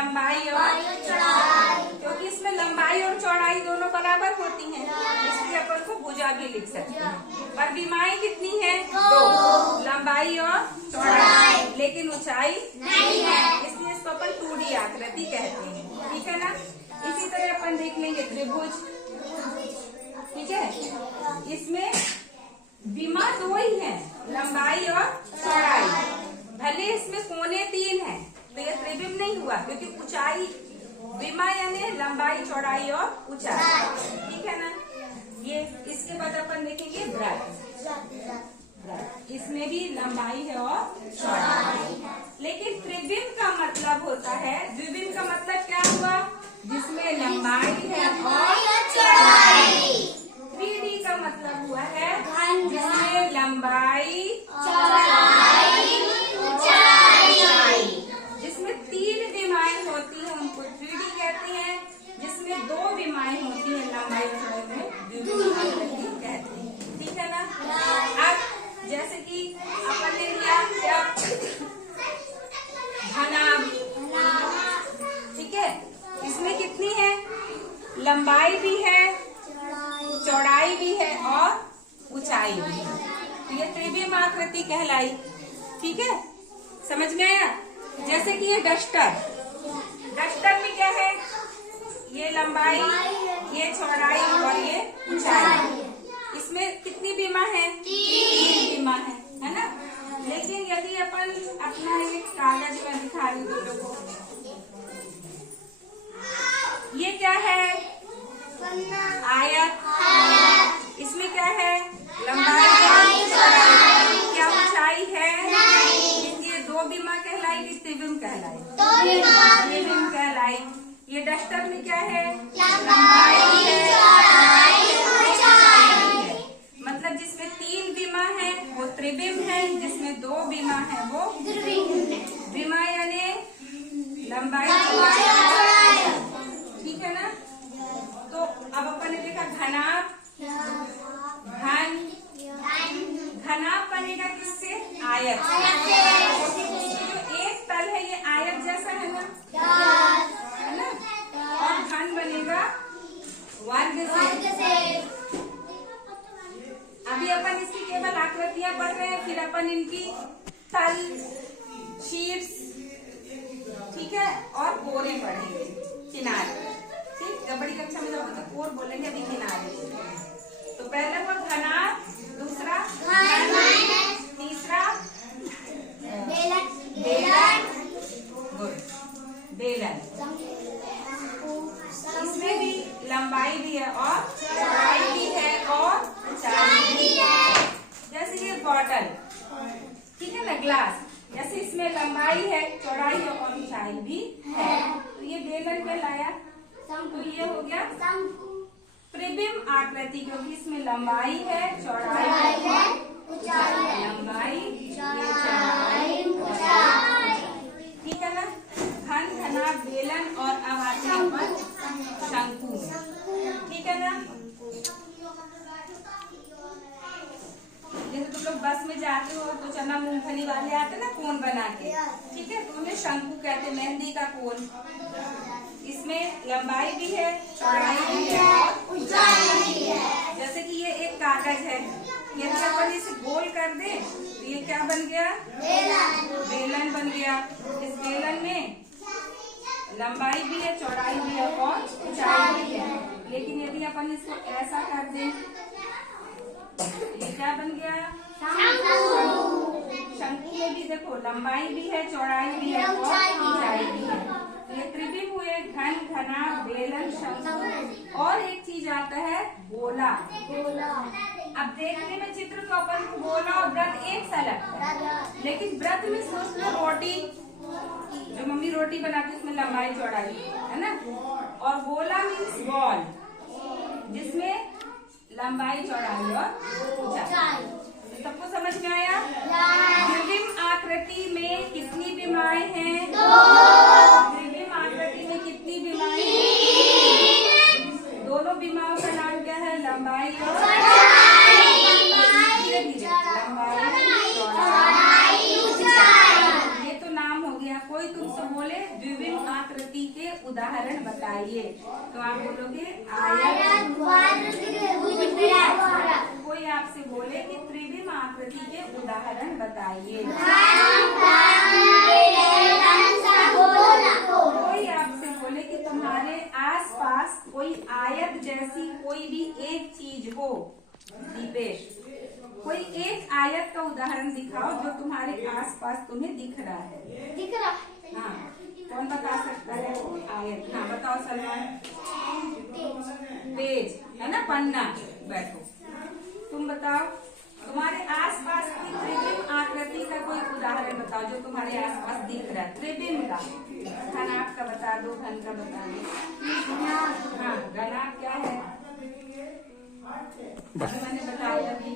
लंबाई और चौड़ाई, क्योंकि इसमें लंबाई और चौड़ाई दोनों बराबर होती हैं, इसलिए अपन को भुजा भी लिख सकते हैं। पर विमाएं कितनी है? दो, लंबाई और चौड़ाई, लेकिन ऊंचाई नहीं है, इसलिए इसको अपन 2D आकृति कहते हैं। ठीक है ना। इसी तरह अपन देख लेंगे त्रिभुज। ठीक है, इसमें विमा दो ही है, लंबाई और चौड़ाई, भले इसमें कोने 3 है, तो ये त्रिविम नहीं हुआ, क्योंकि ऊंचाई विमा यानी लंबाई चौड़ाई और ऊंचाई। ठीक है ना। ये इसके बाद अपन देखेंगे वृत्त। इसमें भी लंबाई है और चौड़ाई, लेकिन त्रिविम का मतलब होता है, द्विविम का मतलब क्या हुआ? जिसमें लंबाई है और चौड़ाई। 3D का मतलब हुआ है जिसमें लंबाई चौड़ाई ऊंचाई, जिसमें 3 विमाएं होती हैं उनको 3D कहते हैं, जिसमें 2 विमाएं होती हैं लंबाई चौड़ाई में द्विविम आकृति कहते हैं। ठीक है ना। अब जैसे कि अपन ने लिया क्या? घनाभ। ठीक है, इसमें कितनी है? लंबाई भी है, चौड़ाई भी है और ऊंचाई भी है, तो ये त्रिविम आकृति कहलाई। ठीक है, समझ में आया। जैसे कि ये डस्टर, डस्टर में क्या है? ये लंबाई, ये चौड़ाई और ये ऊंचाई। इसमें कितनी विमा है? 3 विमा है ना। लेकिन यदि अपन अपना एक कागज में दिखा रही हूँ लोगों को, ये क्या है? आयत। इसमें क्या है? लंबाई और चौड़ाई। क्या ऊंचाई है? इसलिए 2 विमा कहलाई कि त्रिविम कहलाई? त्रिविम कहलाई। ये डस्टर में क्या है? लंबाई है, मतलब जिसमें 3 विमा है वो त्रिविम है, जिसमें 2 विमा है वो विमा यानी लंबाई चौड़ाई। ठीक है ना। तो अब अपन ने देखा घनाभ। घनाभ बनेगा किससे? आयत से, क्योंकि उसमें जो एक तल है ये आयत जैसा है ना, है ना। और घन बनेगा वर्ग से। अभी अपन इसकी केवल आकृतियां पढ़ रहे हैं, फिर अपन इनकी तल, शीट्स, ठीक है, और कोरे पढ़ेंगे, किनारे। ठीक, जब बड़ी कक्षा में जाओगे तो कोर बोलेंगे, अभी किनारे। तो पहला हुआ घनाभ, दूसरा तीसरा बेलन। इसमें भी लंबाई भी है और चौड़ाई भी है और ऊंचाई भी है। जैसे ये बॉटल, ठीक है ना, ग्लास, जैसे इसमें लंबाई है, चौड़ाई है और ऊंचाई भी है, तो ये बेलन कहलाया। तो ये हो गया त्रिविम आकृति, क्योंकि इसमें लंबाई है, चौड़ाई है, लंबाई, चौड़ाई, ठीक है ना। घन, घनाभ, बेलन और अब आते हैं अपन शंकु। ठीक है ना। जैसे तुम लोग बस में जाते हो तो चना मूंगफली वाले आते ना कोन बना के, ठीक है, तो उन्हें शंकु कहते हैं, मेहंदी का कोन। इसमें लंबाई भी है, चौड़ाई भी है और ऊंचाई भी है। जैसे कि ये एक कागज है, यदि अपन इसे गोल कर दे तो ये क्या बन गया? बेलन बन गया। इस बेलन में लंबाई भी है, चौड़ाई भी है और ऊंचाई भी है। लेकिन यदि अपन इसको ऐसा कर दें, ये क्या बन गया? शंकु में भी देखो लंबाई भी है, चौड़ाई भी है और ऊंचाई भी है। ये त्रिविम हुए घन, घनाभ, बेलन, शंकु। और एक चीज आता है गोला। अब देखने में चित्र तो अपन गोला और व्रत एक सा लगता है, लेकिन व्रत में सोच लो रोटी, जो मम्मी रोटी बनाती है उसमें लंबाई चौड़ाई है ना, और गोला मीन्स बॉल, जिसमें लंबाई चौड़ाई और ऊंचाई। सबको समझ में आया? त्रिविम आकृति में कितनी विमाएं हैं? त्रिविम आकृति में कितनी विमाएं हैं? दोनों विमाओं का नाम क्या है? लंबाई और धीरे धीरे लंबाई, चौड़ाई, ये तो नाम हो गया। कोई तुमसे बोले द्विविम आकृति बताइए। तो आप बोलोगे आयत कोई आपसे बोले कि त्रिविम आकृति के उदाहरण बताइए। कोई आपसे बोले कि तुम्हारे आसपास कोई आयत जैसी कोई भी एक चीज हो, दीपेश कोई एक आयत का उदाहरण दिखाओ जो तुम्हारे आसपास तुम्हें दिख रहा है। हाँ, कौन बता सकता है वो आयत? हाँ बताओ सलमान। पेज है ना, पन्ना। बैठो, तुम बताओ तुम्हारे आसपास की त्रिविम आकृति का कोई उदाहरण बताओ जो तुम्हारे आसपास दिख रहा है। त्रिविम का घनाभ का बता दो, घन का बता दो। हाँ, घनाभ क्या है मैंने बताया अभी।